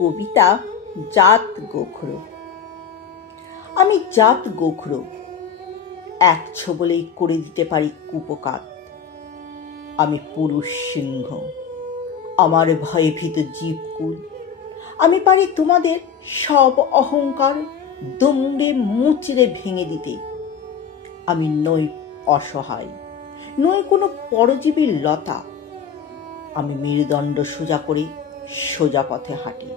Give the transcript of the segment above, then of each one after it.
কবিতা জাত গোখরো। আমি জাত গোখরো, এক ছোবলেই করে দিতে পারি কুপকাত। আমি পুরুষ সিংহ, আমার ভয়ে ভীত জীবকুল। আমি পারি তোমাদের সব অহংকার দুমড়ে মুচড়ে ভেঙে দিতে। আমি নই অসহায়, নই কোনো পরজীবীর লতা। আমি মেরুদণ্ড সোজা করে সোজা পথে হাঁটি।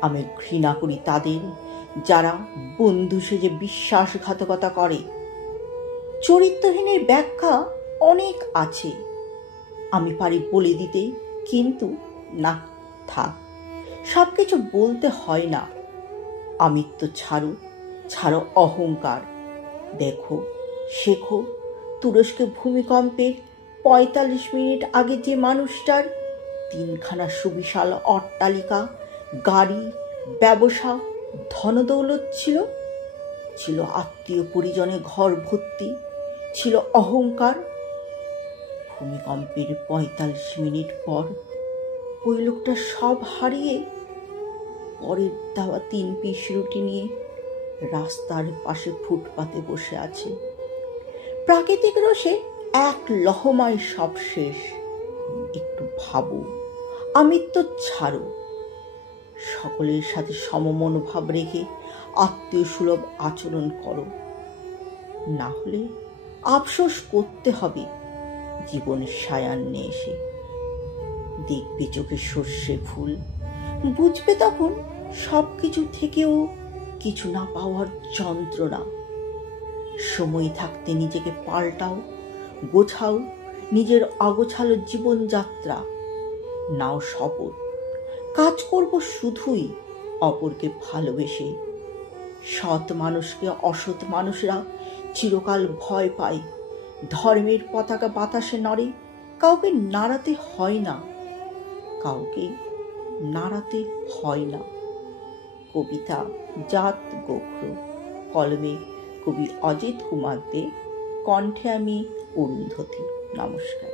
আমি ঘৃণা করি তাদের যারা বন্ধু সেজে বিশ্বাসঘাতকতা করে। চরিত্রহীনের ব্যাখ্যা অনেক আছে, আমি পারি বলে দিতে, কিন্তু না, থাক, সবকিছু বলতে হয় না। আমিত্ব ছাড়ো, ছাড়ো অহংকার। দেখো, শেখো, তুরস্কে ভূমিকম্পের ৪৫ মিনিট আগে যে মানুষটার ৩খানা সুবিশাল অট্টালিকা, গাড়ি, ব্যবসা, ধনদৌলত ছিল আত্মীয় পরিজনে ঘর ভর্তি, ছিল অহংকার। ভূমিকম্পের ৪৫ মিনিট পর ওই লোকটা সব হারিয়ে পরের দেওয়া ৩ পিস রুটি নিয়ে রাস্তার পাশে ফুটপাতে বসে আছে। প্রাকৃতিক রোষে এক লহমায় সব শেষ। একটু ভাবো, আমিত্ব ছাড়ো, সকলের সাথে সমমনোভাব রেখে আত্মীয় সুলভ আচরণ করো। না হলে আফসোস করতে হবে জীবনের সায়ান্নে এসে। দেখবে চোখে সর্ষে ফুল, বুঝবে তখন সবকিছু থেকেও কিছু না পাওয়ার যন্ত্রণা। সময় থাকতে নিজেকে পাল্টাও, গোছাও নিজের অগোছালো জীবনযাত্রা। নাও শপথ, কাজ করব শুধুই অপরকে ভালোবেসে। সৎ মানুষকে অসৎ মানুষরা চিরকাল ভয় পায়। ধর্মের পতাকা বাতাসে নড়ে, কাউকে নাড়াতে হয় না, কাউকে নাড়াতে হয় না। কবিতা জাত গোখরো, কলমে কবি অজিত কুমার দে, কণ্ঠে আমি অরুন্ধতী। নমস্কার।